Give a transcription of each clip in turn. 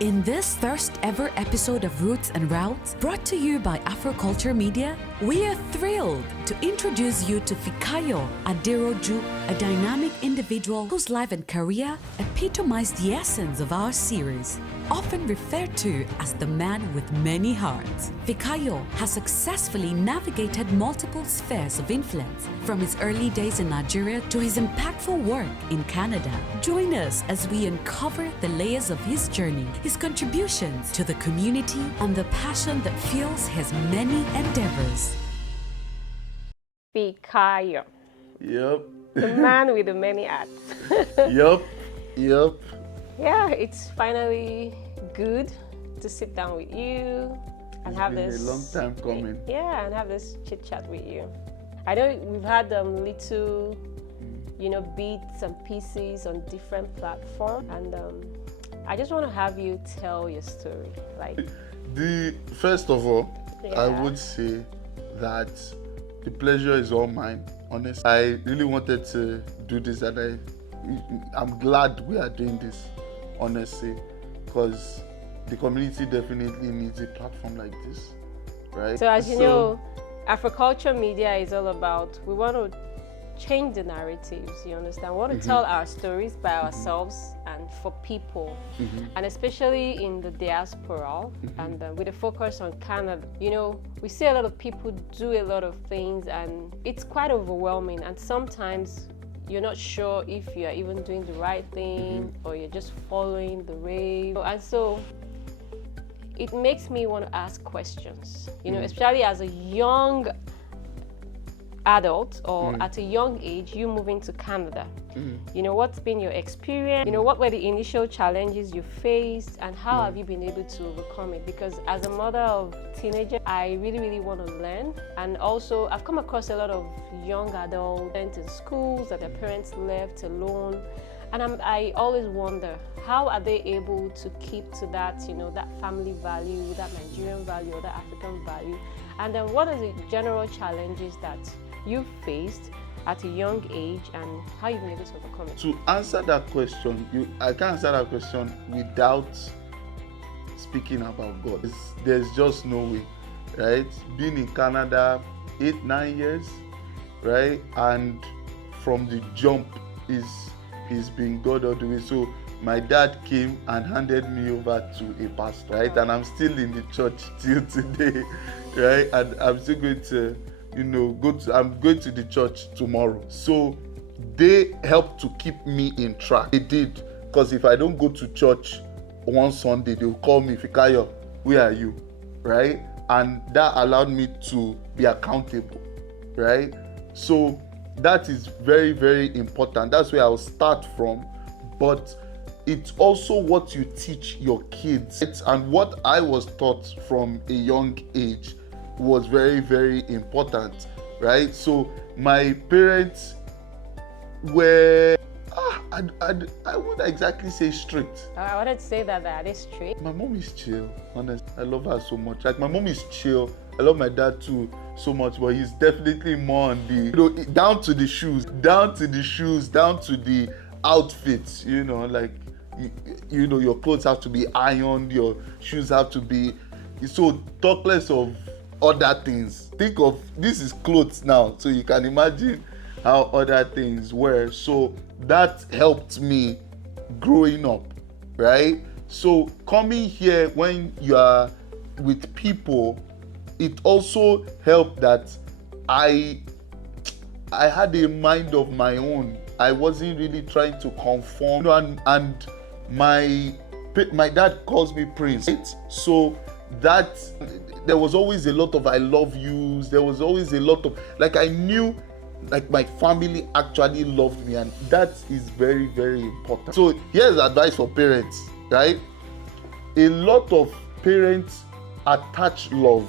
In this first ever episode of Roots and Routes, brought to you by Afroculture Media, we are thrilled to introduce you to Fikayo Aderoju, a dynamic individual whose life and career epitomize the essence of our series. Often referred to as the man with many hearts, Fikayo has successfully navigated multiple spheres of influence, from his early days in Nigeria to his impactful work in Canada. Join us as we uncover the layers of his journey, his contributions to the community, and the passion that fuels his many endeavors. Fikayo. Yep. The man with the many hats. Yep. Yeah, it's finally good to sit down with you and It's have been this. a long time coming. Yeah, and have this chit chat with you. I know we've had little, bits and pieces on different platforms, and I just want to have you tell your story. First of all, I Yeah. would say that the pleasure is all mine. Honestly, I really wanted to do this, and I'm glad we are doing this. Honestly, because the community definitely needs a platform like this, right? So as you know, Afroculture Media is all about, we want to change the narratives, you understand? We want to tell our stories by ourselves and for people, and especially in the diaspora, and with a focus on Canada. We see a lot of people do a lot of things, and it's quite overwhelming, and sometimes you're not sure if you're even doing the right thing or you're just following the rave. And so it makes me want to ask questions, especially as a young adult or at a young age, you moving to Canada. What's been your experience? What were the initial challenges you faced, and how have you been able to overcome it? Because as a mother of teenagers, I really, really want to learn. And also, I've come across a lot of young adults in schools that their parents left alone. And I always wonder, how are they able to keep to that, that family value, that Nigerian value, or that African value? And then what are the general challenges that you've faced at a young age, and how you've been able to overcome it? To answer that question, I can't answer that question without speaking about God. There's just no way, right? Being in Canada 8-9 years, right? And from the jump is been God all the way. So my dad came and handed me over to a pastor, right? And I'm still in the church till today, right? And I'm still going to I'm going to the church tomorrow. So they helped to keep me in track. They did, because if I don't go to church one Sunday, they'll call me, Fikayo, where are you? Right? And that allowed me to be accountable, right? So that is very, very important. That's where I'll start from. But it's also what you teach your kids. And what I was taught from a young age was very, very important, right? So my parents were, I wouldn't exactly say strict. I wanted to say that are they strict? My mom is chill, honestly. I love her so much. My mom is chill. I love my dad too so much, but he's definitely more on the, down to the shoes, down to the outfits, your clothes have to be ironed, your shoes have to be, so talk less of other things. Think of, this is clothes now, so you can imagine how other things were. So that helped me growing up, right? So coming here when you are with people, it also helped that I had a mind of my own. I wasn't really trying to conform, and my dad calls me Prince, right? So that there was always a lot of I love yous. There was always a lot of, I knew my family actually loved me, and that is very, very important. So here's advice for parents, right? A lot of parents attach love.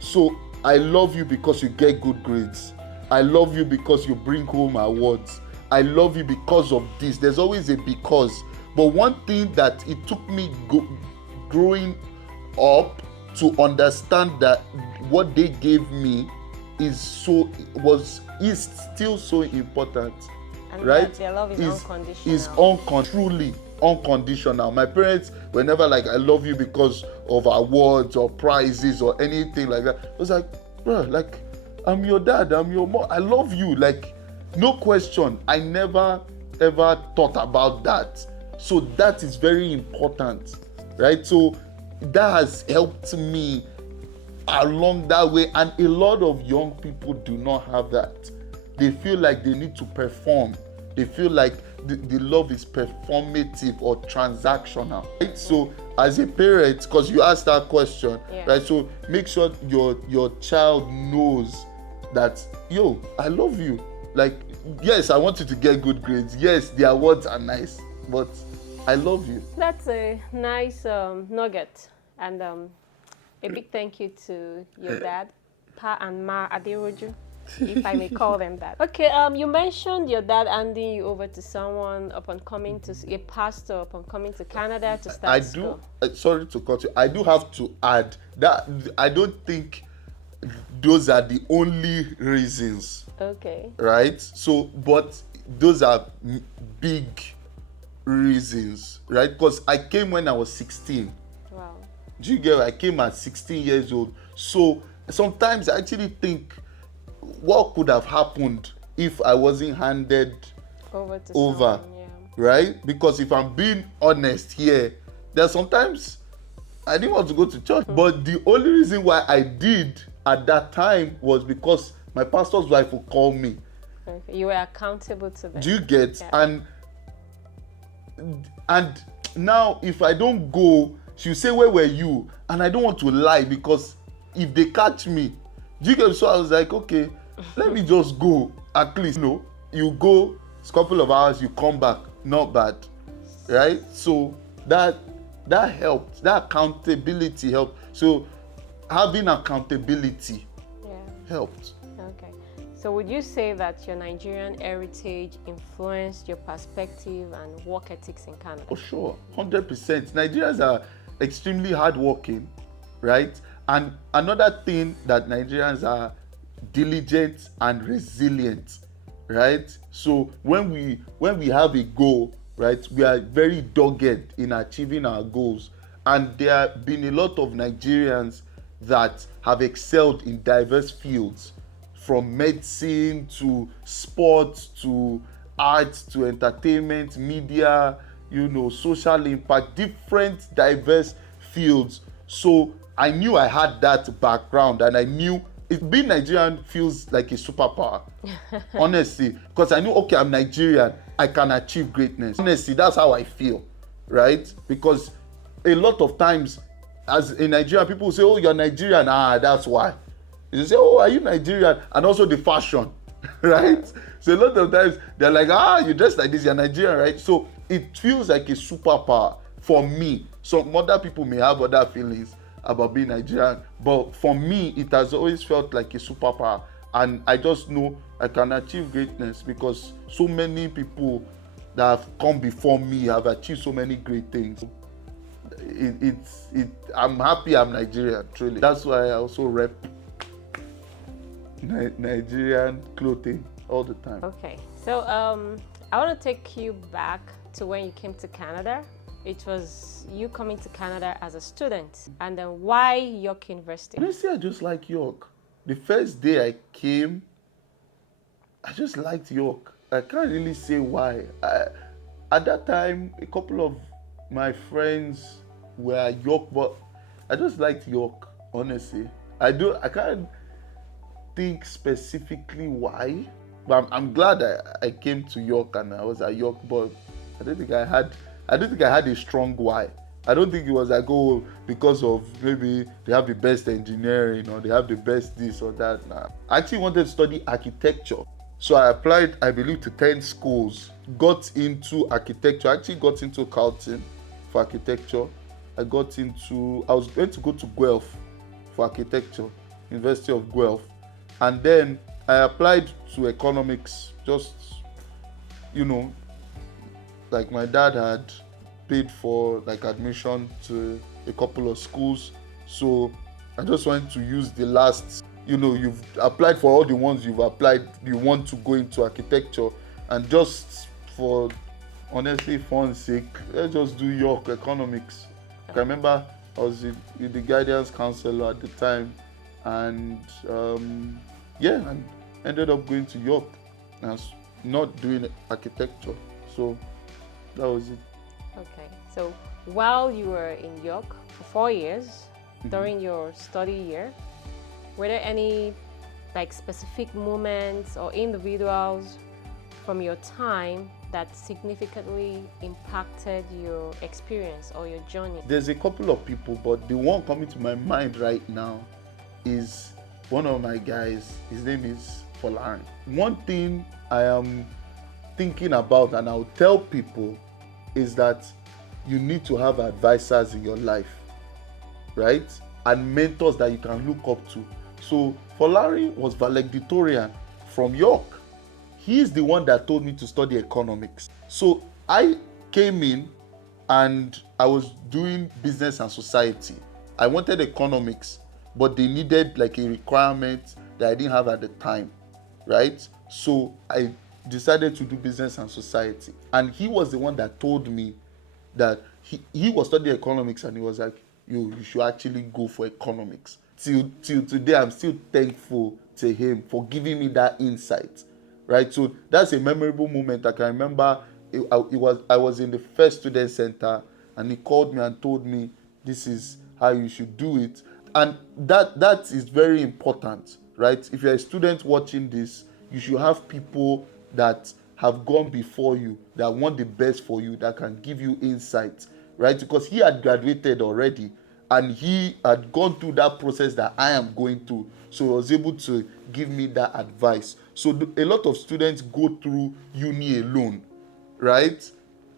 So I love you because you get good grades. I love you because you bring home awards. I love you because of this. There's always a because. But one thing that it took me growing up to understand that what they gave me is still so important, And right? that their love is unconditional. Truly, unconditional. My parents were never like, I love you because of awards or prizes or anything like that. It was like, bro, like, I'm your dad, I'm your mom, I love you. Like, no question. I never ever thought about that. So that is very important, right? So that has helped me along that way. And a lot of young people do not have that. They feel like they need to perform. They feel like the love is performative or transactional, right? So as a parent, because you asked that question, right? So make sure your child knows that, yo, I love you. Like, yes, I want you to get good grades. Yes, the awards are nice, but I love you. That's a nice nugget. And a big thank you to your dad, Pa and Ma Aderoju, if I may call them that. Okay, you mentioned your dad handing you over to someone upon coming to, a pastor upon coming to Canada to start school. Sorry to cut you. I do have to add that I don't think those are the only reasons. Okay. Right? So, but those are big reasons, right? Because I came when I was 16. Wow. Do you get it? I came at 16 years old. So sometimes I actually think, what could have happened if I wasn't handed over, someone, right? Because if I'm being honest here, there's sometimes I didn't want to go to church, but the only reason why I did at that time was because my pastor's wife would call me. Okay. You were accountable to them. Do you get? Yeah. And now if I don't go, she'll say, where were you? And I don't want to lie, because if they catch me, do you get? So I was like, okay, let me just go. At least, you go, it's a couple of hours, you come back, not bad, right? So that helped. That accountability helped. So having accountability helped. Okay. So would you say that your Nigerian heritage influenced your perspective and work ethics in Canada? For sure, 100%. Nigerians are extremely hardworking, right? And another thing that Nigerians are diligent and resilient, right? So when we have a goal, right, we are very dogged in achieving our goals. And there have been a lot of Nigerians that have excelled in diverse fields, from medicine to sports to arts to entertainment, media, social impact, different diverse fields. So I knew I had that background, and I knew being Nigerian feels like a superpower, honestly, because I knew, okay, I'm Nigerian, I can achieve greatness. Honestly, that's how I feel, right? Because a lot of times, as in Nigeria, people say, oh, you're Nigerian, that's why. You say, oh, are you Nigerian? And also the fashion, right? So a lot of times, they're like, you dress like this, you're Nigerian, right? So it feels like a superpower for me. Some other people may have other feelings about being Nigerian, but for me, it has always felt like a superpower. And I just know I can achieve greatness because so many people that have come before me have achieved so many great things. I'm happy I'm Nigerian, truly. That's why I also rep Nigerian clothing all the time. Okay, so I want to take you back to when you came to Canada. It was you coming to Canada as a student, and then why York University? Honestly, I just like York. The first day I came, I just liked York. I can't really say why. At that time, a couple of my friends were York, but I just liked York, honestly. I can't think specifically why, but I'm glad I came to York and I was at York, but I don't think I had a strong why. I don't think it was like, oh, because of maybe they have the best engineering or they have the best this or that. Nah. I actually wanted to study architecture. So I applied, I believe, to 10 schools, got into architecture. I actually got into Carleton for architecture. I was going to go to Guelph for architecture, University of Guelph. And then I applied to economics, just, like my dad had paid for like admission to a couple of schools. So I just wanted to use the last, you've applied for all the ones you've applied, you want to go into architecture, and just for honestly, fun's sake, let's just do York economics. I remember I was with the guidance counselor at the time, and and ended up going to York and not doing architecture. So that was it. Okay, so while you were in York for 4 years, during your study year, were there any like specific moments or individuals from your time that significantly impacted your experience or your journey? There's a couple of people, but the one coming to my mind right now is one of my guys. His name is Folarin. One thing I am thinking about, and I'll tell people, is that you need to have advisors in your life, right? And mentors that you can look up to. So Folarin was valedictorian from York. He is the one that told me to study economics. So I came in and I was doing business and society. I wanted economics, but they needed like a requirement that I didn't have at the time, right? So I decided to do business and society. And he was the one that told me that he was studying economics, and he was like, you should actually go for economics. Till today, I'm still thankful to him for giving me that insight, right? So that's a memorable moment. I can remember I was in the first student center, and he called me and told me this is how you should do it. And that is very important, right? If you're a student watching this, you should have people that have gone before you, that want the best for you, that can give you insight, right? Because he had graduated already, and he had gone through that process that I am going through. So he was able to give me that advice. So a lot of students go through uni alone, right?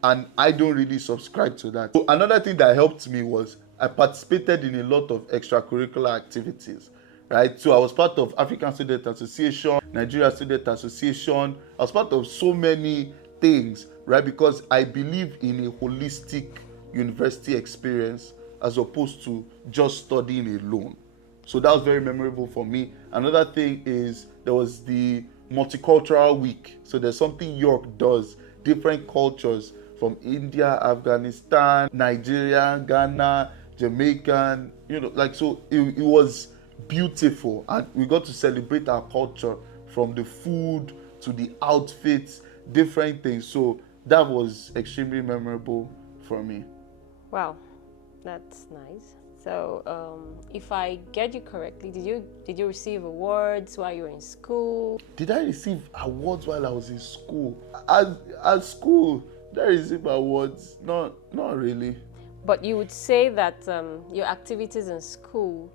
And I don't really subscribe to that. So another thing that helped me was I participated in a lot of extracurricular activities, right? So I was part of African Student Association, Nigerian Student Association. I was part of so many things, right? Because I believe in a holistic university experience as opposed to just studying alone. So that was very memorable for me. Another thing is there was the multicultural week. So there's something York does, different cultures from India, Afghanistan, Nigeria, Ghana, Jamaican, so it was beautiful, and we got to celebrate our culture, from the food to the outfits, different things. So that was extremely memorable for me. Wow, that's nice. So if I get you correctly, did you receive awards while you were in school? Did I receive awards while I was in school? At school, did I receive awards? Not really. But you would say that your activities in school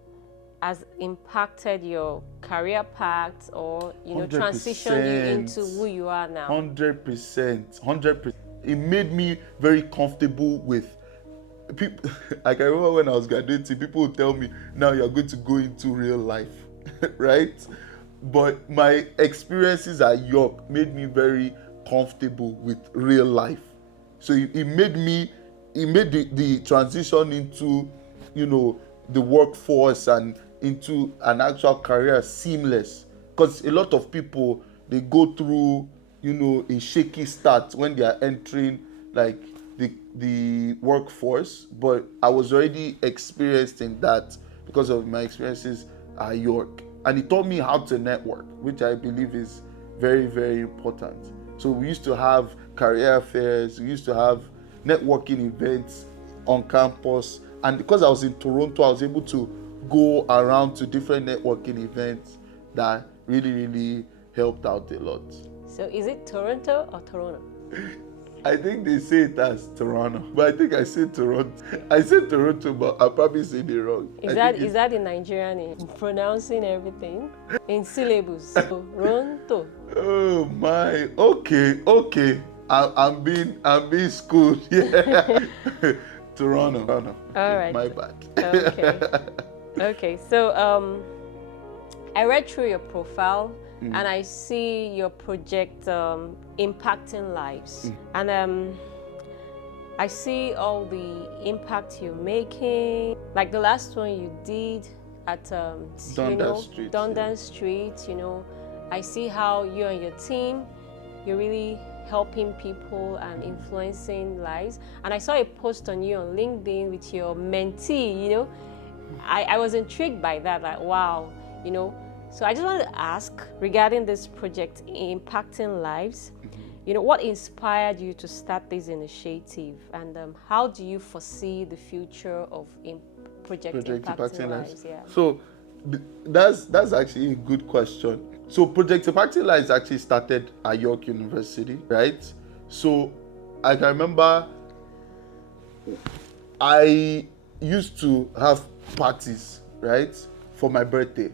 has impacted your career path, or 100%. Transitioned you into who you are now? 100%. It made me very comfortable with people. I can remember when I was graduating, people would tell me, now you're going to go into real life, right? But my experiences at York made me very comfortable with real life. So it made the transition into, the workforce and into an actual career seamless. Because a lot of people, they go through, a shaky start when they are entering like the workforce. But I was already experienced in that because of my experiences at York. And it taught me how to network, which I believe is very, very important. So we used to have career fairs, we used to have networking events on campus. And because I was in Toronto, I was able to go around to different networking events that really, really helped out a lot. So is it Toronto or Toronto? I think they say it as Toronto, but I think I said Toronto. I said Toronto, but I probably said it wrong. Is that in Nigerian in pronouncing everything in syllables? Toronto. Oh my. Okay. I'm being schooled. Yeah. Toronto. All right. My bad. Okay. So I read through your profile. And I see your project impacting lives. And I see all the impact you're making. Like the last one you did at Dundas Street, I see how you and your team, you're really helping people and influencing lives. And I saw a post on you on LinkedIn with your mentee, you know. I was intrigued by that, like, wow, you know. So I just wanted to ask regarding this project, Impacting Lives, you know, what inspired you to start this initiative, and how do you foresee the future of Project Impacting Lives? Yeah. So that's actually a good question. So Project Impacting Lives actually started at York University, right? So I can remember I used to have parties, right, for my birthday.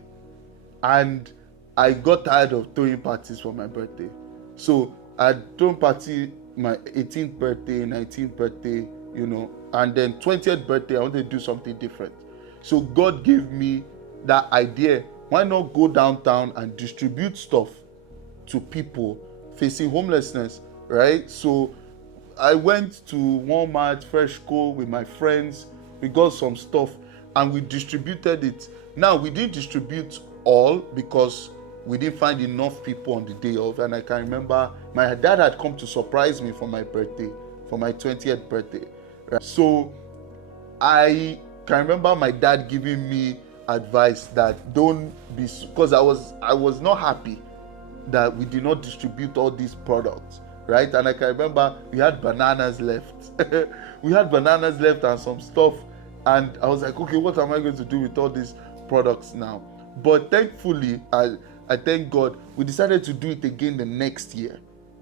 And I got tired of throwing parties for my birthday. So I'd thrown party my 18th birthday, 19th birthday, you know, and then 20th birthday, I wanted to do something different. So God gave me that idea. Why not go downtown and distribute stuff to people facing homelessness, right? So I went to Walmart, Freshco with my friends. We got some stuff and we distributed it. Now, we didn't distribute all because we didn't find enough people on the day of. And I can remember my dad had come to surprise me for my birthday, for my 20th birthday. Right? So I can remember my dad giving me advice that don't be, because I was not happy that we did not distribute all these products, right? And I can remember we had bananas left. We had bananas left and some stuff. And I was like, okay, what am I going to do with all these products now? But thankfully, I thank God, we decided to do it again the next year,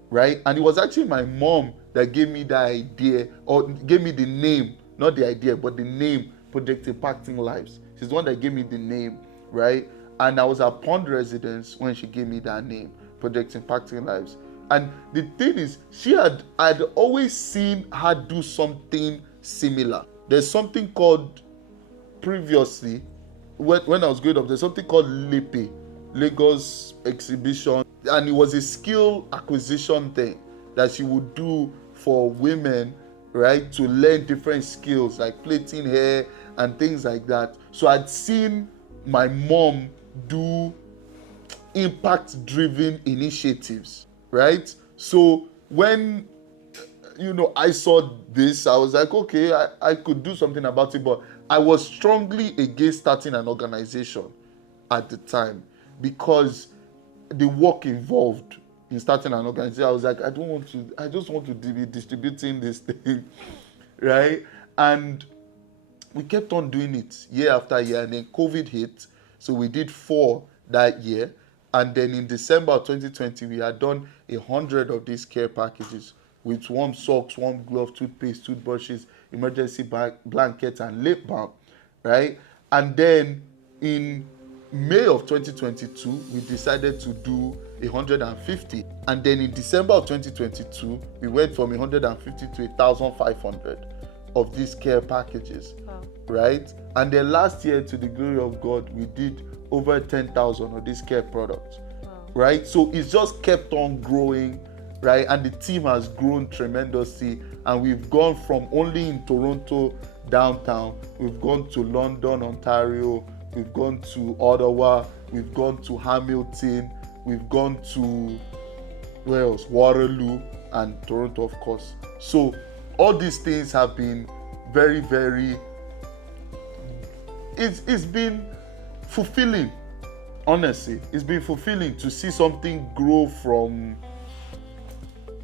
right? And it was actually my mom that gave me the idea, or gave me the name, not the idea, but the name, Project Impacting Lives. She's the one that gave me the name, right? And I was at Pond Residence when she gave me that name, Project Impacting Lives. And the thing is, I'd always seen her do something similar. There's something called, previously, when I was growing up, there's something called LEPE, Lagos Exhibition, and it was a skill acquisition thing that she would do for women, right, to learn different skills like plaiting hair and things like that. So I'd seen my mom do impact-driven initiatives, right? So when, you know, I saw this, I was like, okay, I could do something about it, but I was strongly against starting an organization at the time because the work involved in starting an organization, I was like, I just want to be distributing this thing, right? And we kept on doing it year after year, and then COVID hit, so we did 4 that year, and then in December of 2020, we had done 100 of these care packages with warm socks, warm gloves, toothpaste, toothbrushes, emergency blankets, and lip balm, right? And then in May of 2022, we decided to do 150. And then in December of 2022, we went from 150 to 1,500 of these care packages, right? And then last year, to the glory of God, we did over 10,000 of these care products, right? So it's just kept on growing, right? And the team has grown tremendously, and we've gone from only in Toronto downtown, we've gone to London, Ontario, we've gone to Ottawa, we've gone to Hamilton, we've gone to, where else? Waterloo and Toronto, of course. So all these things have been very, very, it's been fulfilling, honestly. It's been fulfilling to see something grow from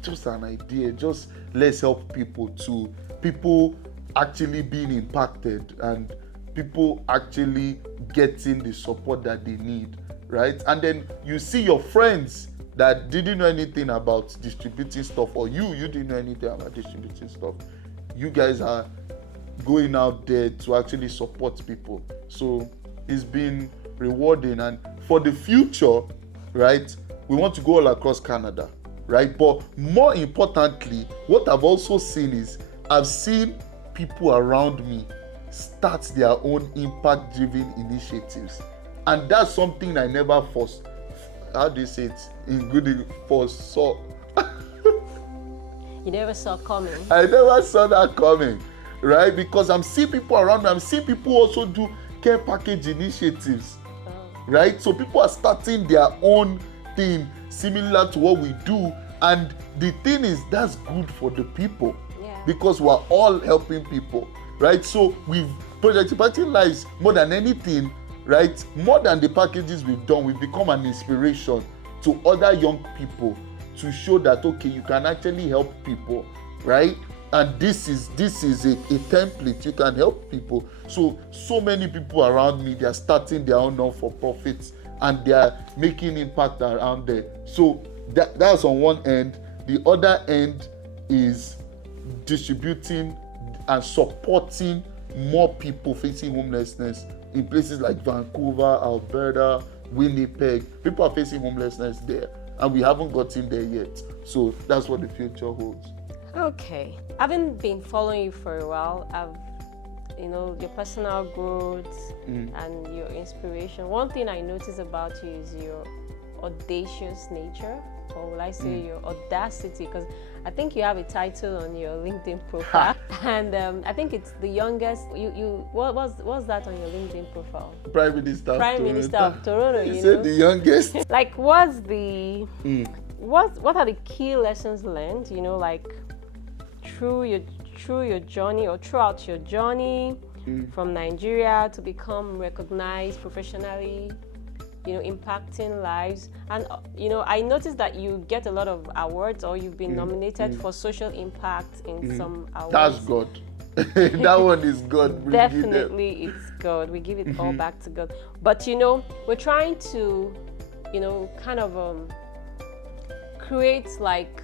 just an idea, just let's help people, to people actually being impacted and people actually getting the support that they need, right? And then you see your friends that didn't know anything about distributing stuff, or you didn't know anything about distributing stuff. You guys are going out there to actually support people. So it's been rewarding, and for the future, right, we want to go all across Canada, right? But more importantly, what I've also seen is I've seen people around me start their own impact-driven initiatives, and that's something I never foresaw. How do you say it in good? Foresaw. You never saw coming. I never saw that coming, right? Because I'm seeing people around me. I'm seeing people also do care package initiatives, right? So people are starting their own thing similar to what we do, and the thing is, that's good for the people. Yeah. Because we're all helping people, right? So we've Project Impacting Lives more than anything, right? More than the packages we've done, we've become an inspiration to other young people to show that, okay, you can actually help people, right? And this is a template. You can help people. So many people around me, they are starting their own non-for-profits and they are making impact around there. So that's on one end. The other end is distributing and supporting more people facing homelessness in places like Vancouver, Alberta, Winnipeg. People are facing homelessness there, and we haven't gotten there yet. So that's what the future holds. Okay. Having been following you for a while, your personal growth and your inspiration. One thing I notice about you is your audacious nature, or will I say your audacity? Because I think you have a title on your LinkedIn profile, and I think it's the youngest. What's that on your LinkedIn profile? Prime Minister of Toronto. You said the youngest. Like, what's the what are the key lessons learned? Like through your journey or throughout your journey from Nigeria to become recognized professionally, impacting lives. And I noticed that you get a lot of awards, or you've been nominated for social impact in some awards. That's God. That one is God. Definitely, it's God. We give it all back to God. But we're trying to kind of create, like,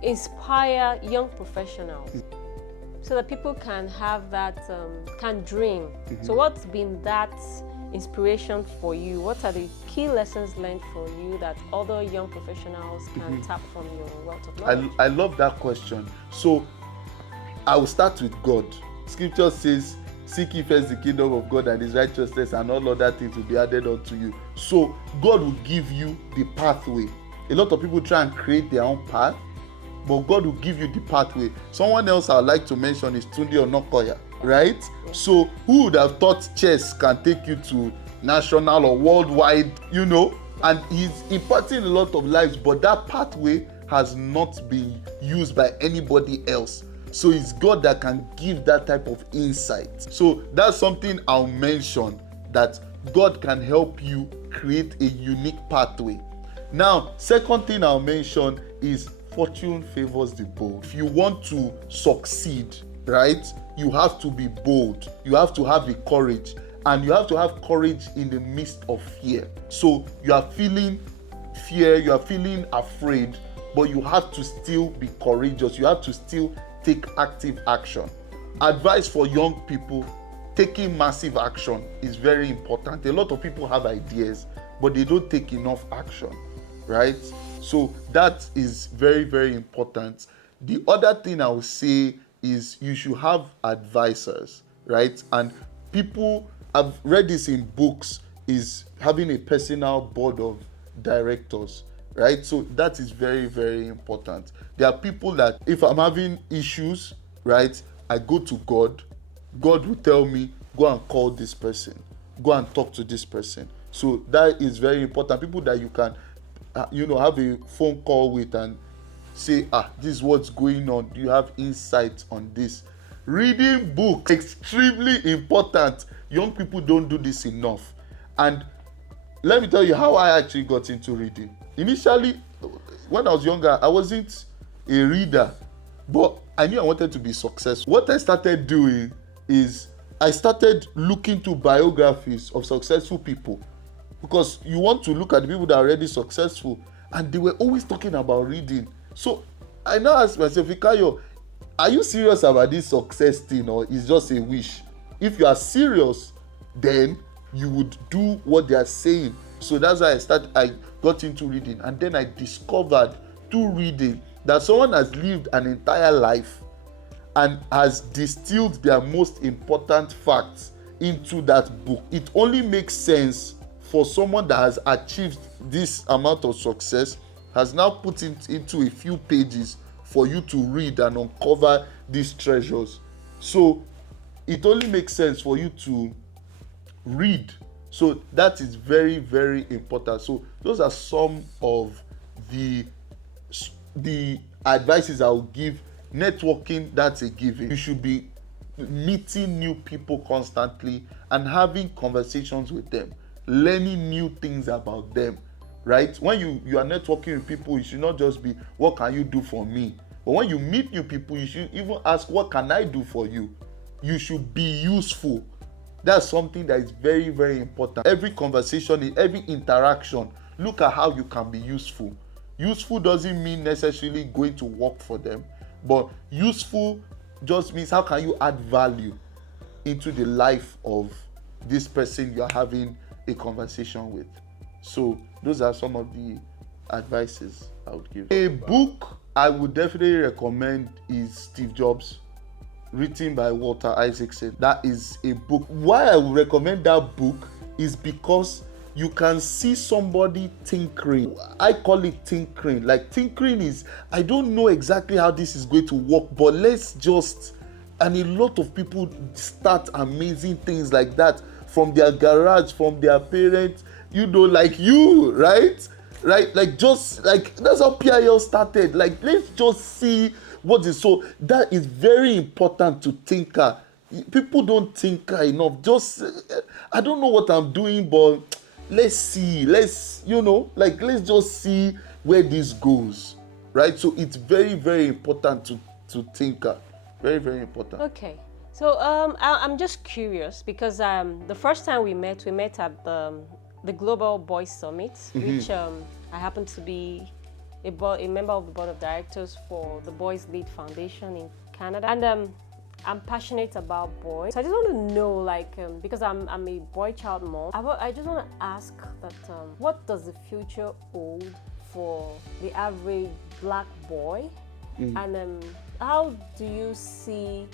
inspire young professionals so that people can have that, can dream. So what's been that inspiration for you? What are the key lessons learned for you that other young professionals can tap from your wealth of knowledge? I love that question. So I will start with God. Scripture says, seek ye first the kingdom of God and his righteousness, and all other things will be added unto you. So God will give you the pathway. A lot of people try and create their own path, but God will give you the pathway. Someone else I would like to mention is Tunde Onokoya, right? So who would have thought chess can take you to national or worldwide, and he's impacting a lot of lives, but that pathway has not been used by anybody else. So it's God that can give that type of insight. So that's something I'll mention, that God can help you create a unique pathway. Now, second thing I'll mention is fortune favors the bold. If you want to succeed, right, you have to be bold. You have to have the courage, and you have to have courage in the midst of fear. So you are feeling fear, you are feeling afraid, but you have to still be courageous. You have to still take active action. Advice for young people: taking massive action is very important. A lot of people have ideas, but they don't take enough action, right? So that is very, very important. The other thing I would say is you should have advisors, right? And people, I've read this in books, is having a personal board of directors, right? So that is very, very important. There are people that if I'm having issues, right, I go to God. God will tell me, go and call this person, go and talk to this person. So that is very important. People that you can have a phone call with and say, this is what's going on. Do you have insights on this? Reading books, extremely important. Young people don't do this enough. And let me tell you how I actually got into reading. Initially, when I was younger, I wasn't a reader, but I knew I wanted to be successful. What I started doing is I started looking to biographies of successful people, because you want to look at the people that are already successful, and they were always talking about reading. So I now ask myself, Fikayo, are you serious about this success thing, or is just a wish? If you are serious, then you would do what they are saying. So that's why I got into reading, and then I discovered through reading that someone has lived an entire life and has distilled their most important facts into that book. It only makes sense for someone that has achieved this amount of success, has now put it into a few pages for you to read and uncover these treasures. So it only makes sense for you to read. So that is very, very important. So those are some of the the advices I will give, networking, that's a given. You should be meeting new people constantly and having conversations with them, learning new things about them, right? When you are networking with people, you should not just be, what can you do for me? But when you meet new people, you should even ask, what can I do for you? You should be useful. That's something that is very, very important. Every conversation, in every interaction, look at how you can be useful. Useful doesn't mean necessarily going to work for them, but useful just means how can you add value into the life of this person you're having a conversation with. So those are some of the advices I would give. A book I would definitely recommend is Steve Jobs, written by Walter Isaacson. That is a book. Why I would recommend that book is because you can see somebody tinkering. I call it tinkering. Like, tinkering is, I don't know exactly how this is going to work, but let's just, and a lot of people start amazing things like that from their garage, from their parents, like you, right? Like, just like, that's how PIL started. Like, let's just see what is. So that is very important to tinker. People don't tinker enough. Just, I don't know what I'm doing, but let's see, let's just see where this goes, right? So it's very, very important to tinker. Very, very important. Okay. So I'm just curious because the first time we met at the Global Boys Summit, which I happen to be a member of the board of directors for the Boys Lead Foundation in Canada. And I'm passionate about boys. So I just want to know, like, because I'm a boy child mom, I just want to ask that what does the future hold for the average black boy? And how do you see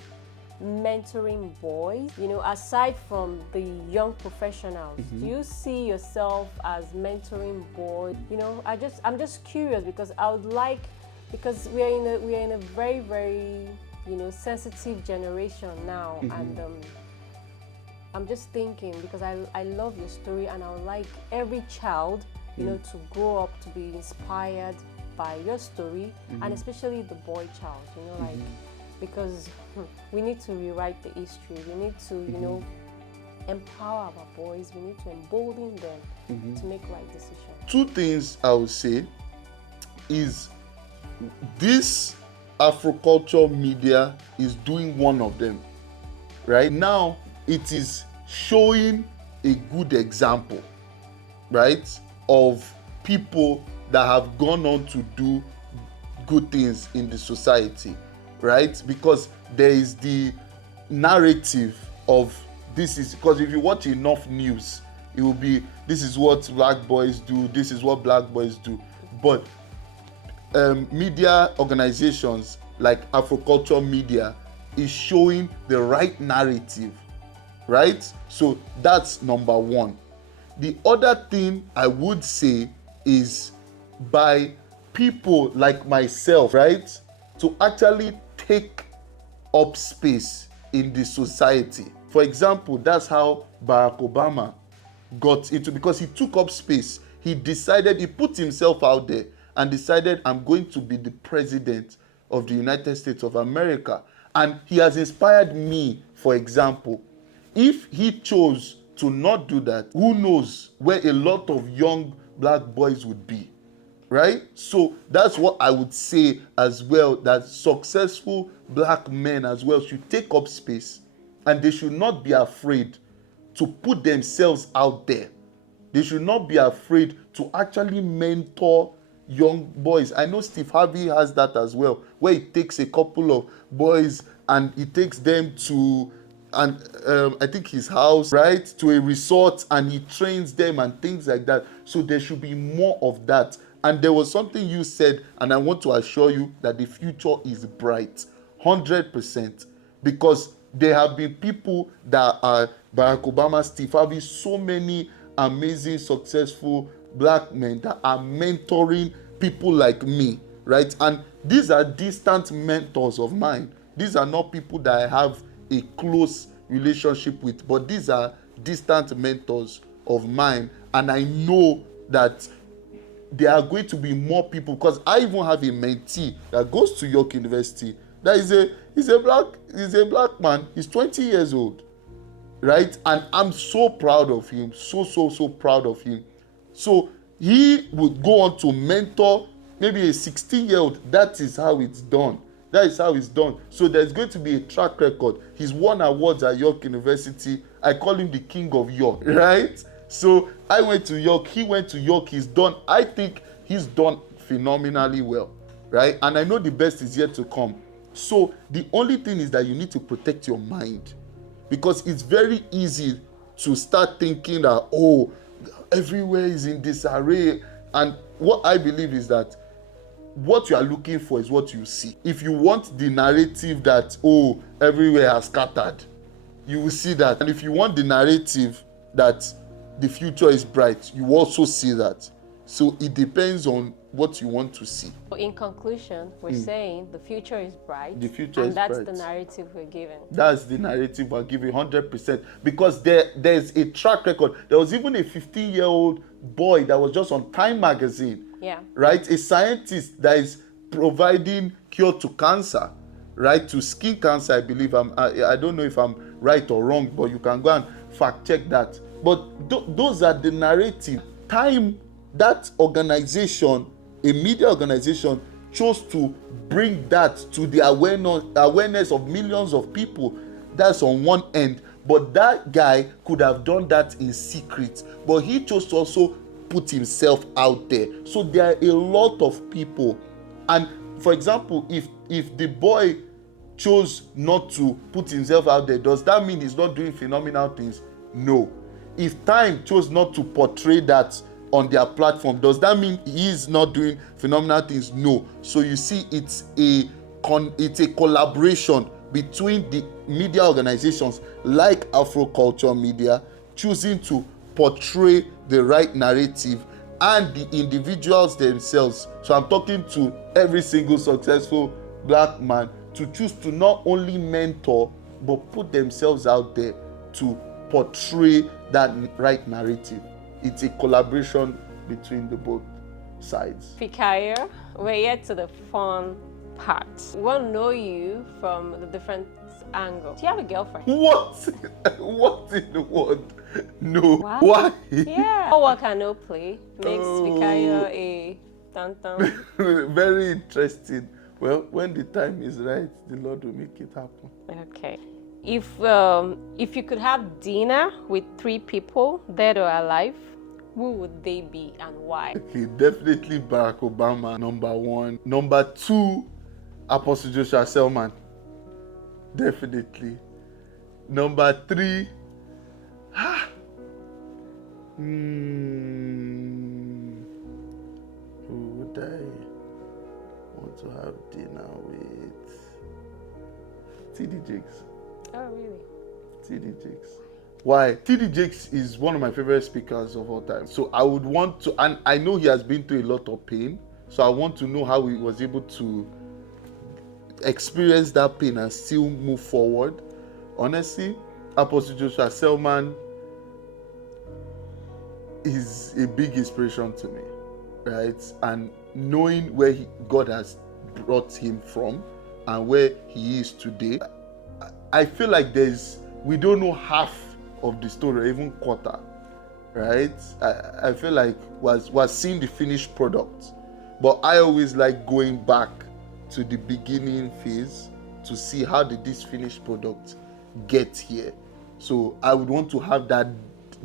mentoring boys, aside from the young professionals? Do you see yourself as mentoring boys? I'm just curious because because we are in a very, very sensitive generation now, and I'm just thinking, because I love your story, and I would like every child to grow up to be inspired by your story, and especially the boy child, like, because we need to rewrite the history. We need to empower our boys. We need to embolden them to make right decisions. Two things I would say is this Afroculture Media is doing one of them. Right now, it is showing a good example, right, of people that have gone on to do good things in the society, right? Because there is the narrative of this is, because if you watch enough news, it will be, this is what black boys do, this is what black boys do. But media organizations like Afroculture Media is showing the right narrative, right? So that's number one. The other thing I would say is by people like myself, right, to actually take up space in the society. For example, that's how Barack Obama got into, because he took up space. He put himself out there and decided, I'm going to be the president of the United States of America. And he has inspired me, for example. If he chose to not do that, who knows where a lot of young black boys would be, right? So that's what I would say as well, that successful black men as well should take up space, and they should not be afraid to put themselves out there. They should not be afraid to actually mentor young boys. I know Steve Harvey has that as well, where he takes a couple of boys and he takes them to, and I think his house, right, to a resort, and he trains them and things like that. So there should be more of that. And there was something you said, and I want to assure you that the future is bright, 100%, because there have been people that are Barack Obama, Steve Harvey, so many amazing, successful black men that are mentoring people like me, right? And these are distant mentors of mine. These are not people that I have a close relationship with, but these are distant mentors of mine. And I know that there are going to be more people, because I even have a mentee that goes to York University. That he's a black man. He's 20 years old, right? And I'm so proud of him, so proud of him. So he would go on to mentor maybe a 16-year-old. That is how it's done. So there's going to be a track record. He's won awards at York University. I call him the king of York, right? So I went to York, he went to York, I think he's done phenomenally well, right? And I know the best is yet to come. So the only thing is that you need to protect your mind, because it's very easy to start thinking that, oh, everywhere is in disarray. And what I believe is that what you are looking for is what you see. If you want the narrative that, oh, everywhere has scattered, you will see that. And if you want the narrative that the future is bright, you also see that. So it depends on what you want to see. In conclusion, we're saying the future is bright. The future is bright. And that's the narrative we're giving. That's the narrative we're giving 100%. Because there's a track record. There was even a 15-year-old boy that was just on Time magazine. Yeah. Right? A scientist that is providing cure to cancer, right? To skin cancer, I believe. I don't know if I'm right or wrong, but you can go and fact check that. But those are the narrative. Time, that organization, a media organization, chose to bring that to the awareness of millions of people. That's on one end. But that guy could have done that in secret. But he chose to also put himself out there. So there are a lot of people. And for example, if the boy chose not to put himself out there, does that mean he's not doing phenomenal things? No. If Time chose not to portray that on their platform, does that mean he is not doing phenomenal things? No. So you see, it's a collaboration between the media organizations like Afroculture Media, choosing to portray the right narrative, and the individuals themselves. So I'm talking to every single successful black man to choose to not only mentor, but put themselves out there to portray that right narrative. It's a collaboration between the both sides. Fikayo, we're yet to the fun part. We want to know you from the different angles. Do you have a girlfriend? What? What in the world? No. What? Why? Yeah. No work and no play makes Fikayo a tantan. Very interesting. Well, when the time is right, the Lord will make it happen. Okay. If you could have dinner with 3 people, dead or alive, who would they be and why? Okay, definitely Barack Obama, number 1. Number 2, Apostle Joshua Selman. Definitely. Number 3, who would I want to have dinner with? T.D. Jakes. Oh, really? T.D. Jakes. Why? T.D. Jakes is one of my favorite speakers of all time. So I would want to, and I know he has been through a lot of pain, so I want to know how he was able to experience that pain and still move forward. Honestly, Apostle Joshua Selman is a big inspiration to me, right? And knowing where God has brought him from and where he is today, I feel like we don't know half of the story, or even quarter, right? I feel like we're seeing the finished product, but I always like going back to the beginning phase to see how did this finished product get here. So I would want to have that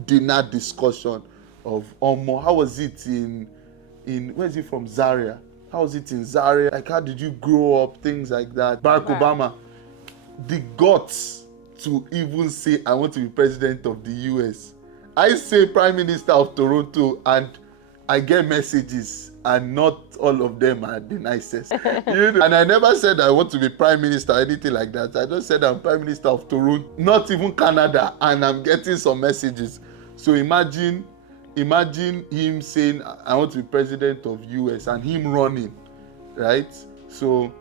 dinner discussion of how was it in where is he from? Zaria. How was it in Zaria? Like, how did you grow up? Things like that. Barack Obama, the guts to even say I want to be president of the US. I say Prime Minister of Toronto and I get messages and not all of them are the nicest. And I never said I want to be Prime Minister or anything like that. I just said I'm Prime Minister of Toronto, not even Canada, and I'm getting some messages. So imagine him saying I want to be president of US and him running, right? So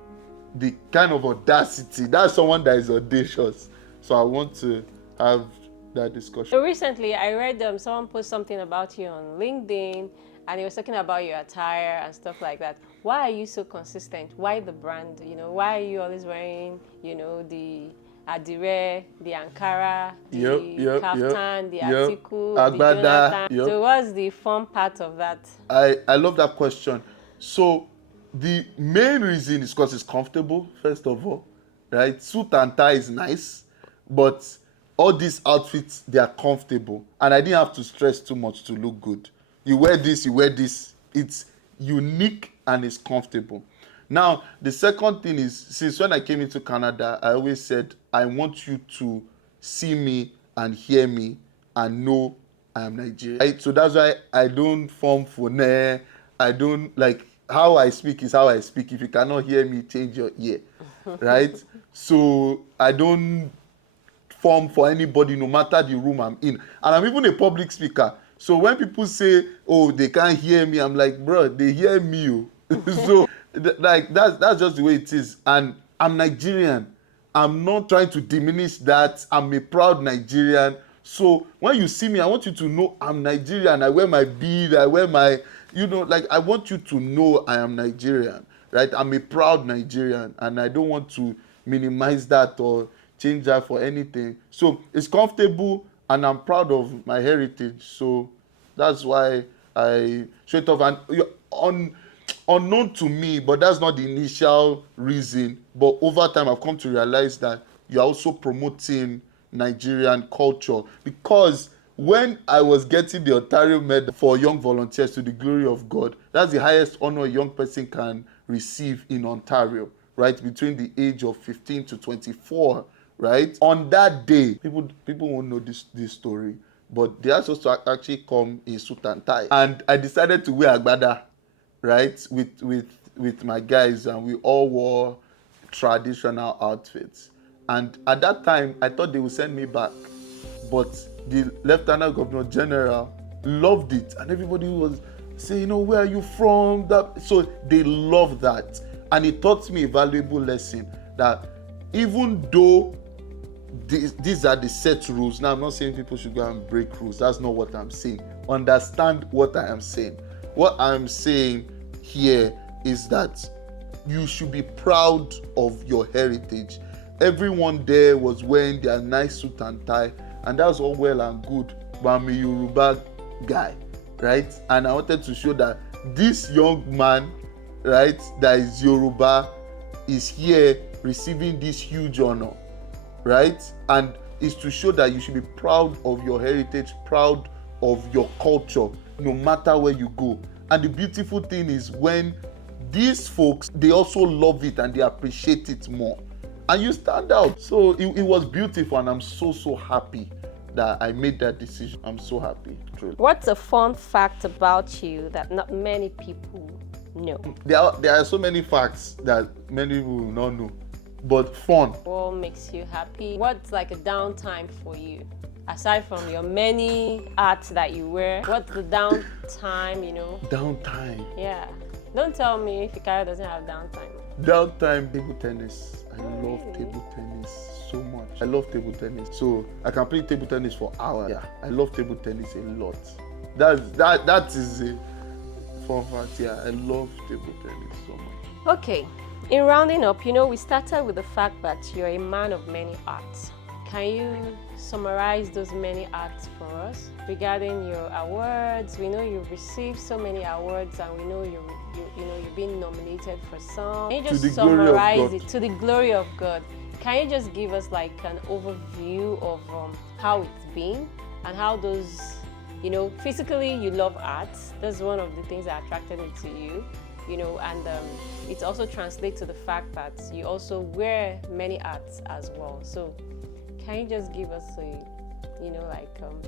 the kind of audacity, that's someone that is audacious. So I want to have that discussion. So recently I read someone post something about you on LinkedIn, and he was talking about your attire and stuff like that. Why are you so consistent? Why the brand? You know, why are you always wearing, you know, the Adire, the Ankara, the Kaftan, the Atiku, the Agbada, Jonathan? So what's the fun part of that? I love that question. So the main reason is because it's comfortable, first of all, right? Suit and tie is nice, but all these outfits, they are comfortable. And I didn't have to stress too much to look good. You wear this, it's unique and it's comfortable. Now, the second thing is, since when I came into Canada, I always said, I want you to see me and hear me and know I am Nigerian. Right? So that's why I don't form phone. I don't, like, how I speak is how I speak. If you cannot hear me, change your ear, right? So I don't form for anybody, no matter the room I'm in. And I'm even a public speaker. So when people say, oh, they can't hear me, I'm like, bro, they hear me. So like that's just the way it is. And I'm Nigerian. I'm not trying to diminish that. I'm a proud Nigerian. So when you see me, I want you to know I'm Nigerian. I wear my bead, I wear my, like, I want you to know I am Nigerian, right? I'm a proud Nigerian, and I don't want to minimize that or change that for anything. So it's comfortable, and I'm proud of my heritage. So that's why I straight off, and unknown to me, but that's not the initial reason. But over time, I've come to realize that you're also promoting Nigerian culture, because when I was getting the Ontario Medal for Young Volunteers to the Glory of God, that's the highest honor a young person can receive in Ontario, right? Between the age of 15 to 24, right? On that day, people won't know this story, but they are supposed to actually come in suit and tie. And I decided to wear agbada, right? With my guys, and we all wore traditional outfits. And at that time, I thought they would send me back, but the Lieutenant Governor General loved it, and everybody was saying, where are you from? So they loved that, and it taught me a valuable lesson that even though these are the set rules, now I'm not saying people should go and break rules. That's not what I'm saying. Understand what I am saying. What I'm saying here is that you should be proud of your heritage. Everyone there was wearing their nice suit and tie, and that's all well and good, but I'm a Yoruba guy, right? And I wanted to show that this young man, right, that is Yoruba, is here receiving this huge honor, right? And it's to show that you should be proud of your heritage, proud of your culture, no matter where you go. And the beautiful thing is when these folks, they also love it and they appreciate it more, and you stand out. So it was beautiful, and I'm so happy that I made that decision. I'm so happy, truly. What's a fun fact about you that not many people know? There are so many facts that many people will not know, but fun. What makes you happy? What's like a downtime for you? Aside from your many arts that you wear, what's the downtime, Downtime? Yeah. Don't tell me Fikayo doesn't have downtime. Downtime, table tennis. I love table tennis so much. I love table tennis. So I can play table tennis for hours. Yeah, I love table tennis a lot. That is a fun fact. Yeah, I love table tennis so much. Okay. In rounding up, we started with the fact that you're a man of many arts. Can you summarize those many arts for us regarding your awards? We know you've received so many awards, and we know you've been nominated for some. Can you just summarize it to the glory of God? Can you just give us like an overview of how it's been and how those, physically you love arts. That's one of the things that attracted me to you. And it also translates to the fact that you also wear many arts as well. So can you just give us a,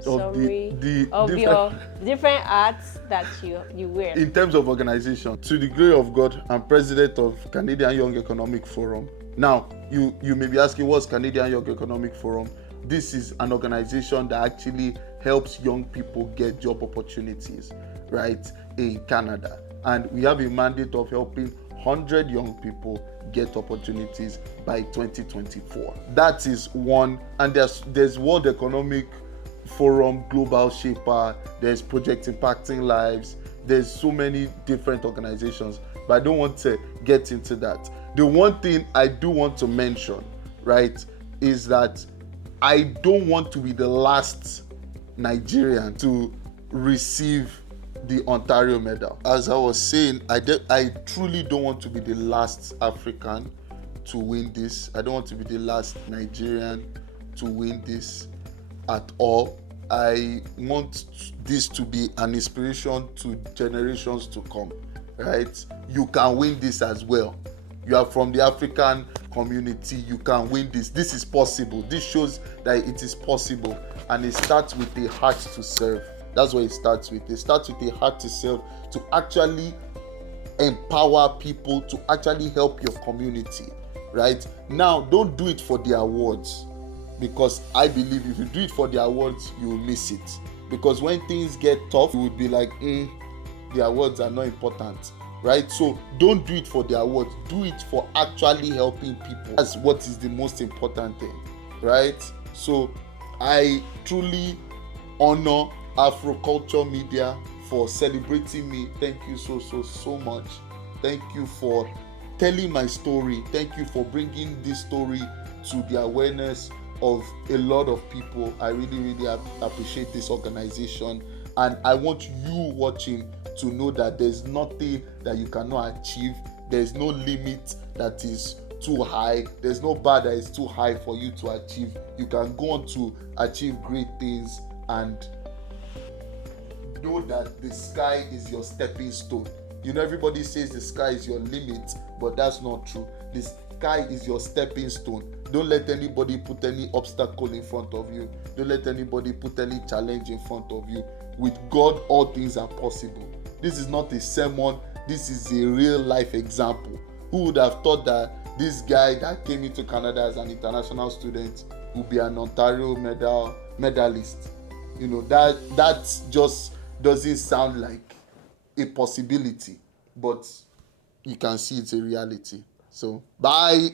summary of your different arts that you wear? In terms of organization, to the glory of God, I'm president of Canadian Young Economic Forum. Now, you may be asking, what's Canadian Young Economic Forum? This is an organization that actually helps young people get job opportunities, right, in Canada. And we have a mandate of helping 100 young people get opportunities by 2024. That is one. And there's World Economic Forum Global Shaper, there's Project Impacting Lives, there's so many different organizations, but I don't want to get into that. The one thing I do want to mention, right, is that I don't want to be the last Nigerian to receive the Ontario medal. As I was saying, I truly don't want to be the last African to win this. I don't want to be the last Nigerian to win this at all. I want this to be an inspiration to generations to come, right? You can win this as well. You are from the African community, you can win this. This is possible. This shows that it is possible, and it starts with a heart to serve. That's what it starts with. It starts with a heart to serve, to actually empower people, to actually help your community, right? Now, don't do it for the awards, because I believe if you do it for the awards, you will miss it. Because when things get tough, you would be like, the awards are not important, right? So don't do it for the awards. Do it for actually helping people. That's what is the most important thing, right? So I truly honor Afroculture Media for celebrating me. Thank you so much. Thank you for telling my story. Thank you for bringing this story to the awareness of a lot of people. I really appreciate this organization, and I want you watching to know that there's nothing that you cannot achieve. There's no limit that is too high. There's no bar that is too high for you to achieve. You can go on to achieve great things, and know that the sky is your stepping stone. You know, everybody says the sky is your limit, but that's not true. The sky is your stepping stone. Don't let anybody put any obstacle in front of you. Don't let anybody put any challenge in front of you. With God, all things are possible. This is not a sermon. This is a real life example. Who would have thought that this guy that came into Canada as an international student would be an Ontario medalist? You know, that just doesn't sound like a possibility, but you can see it's a reality. So, bye.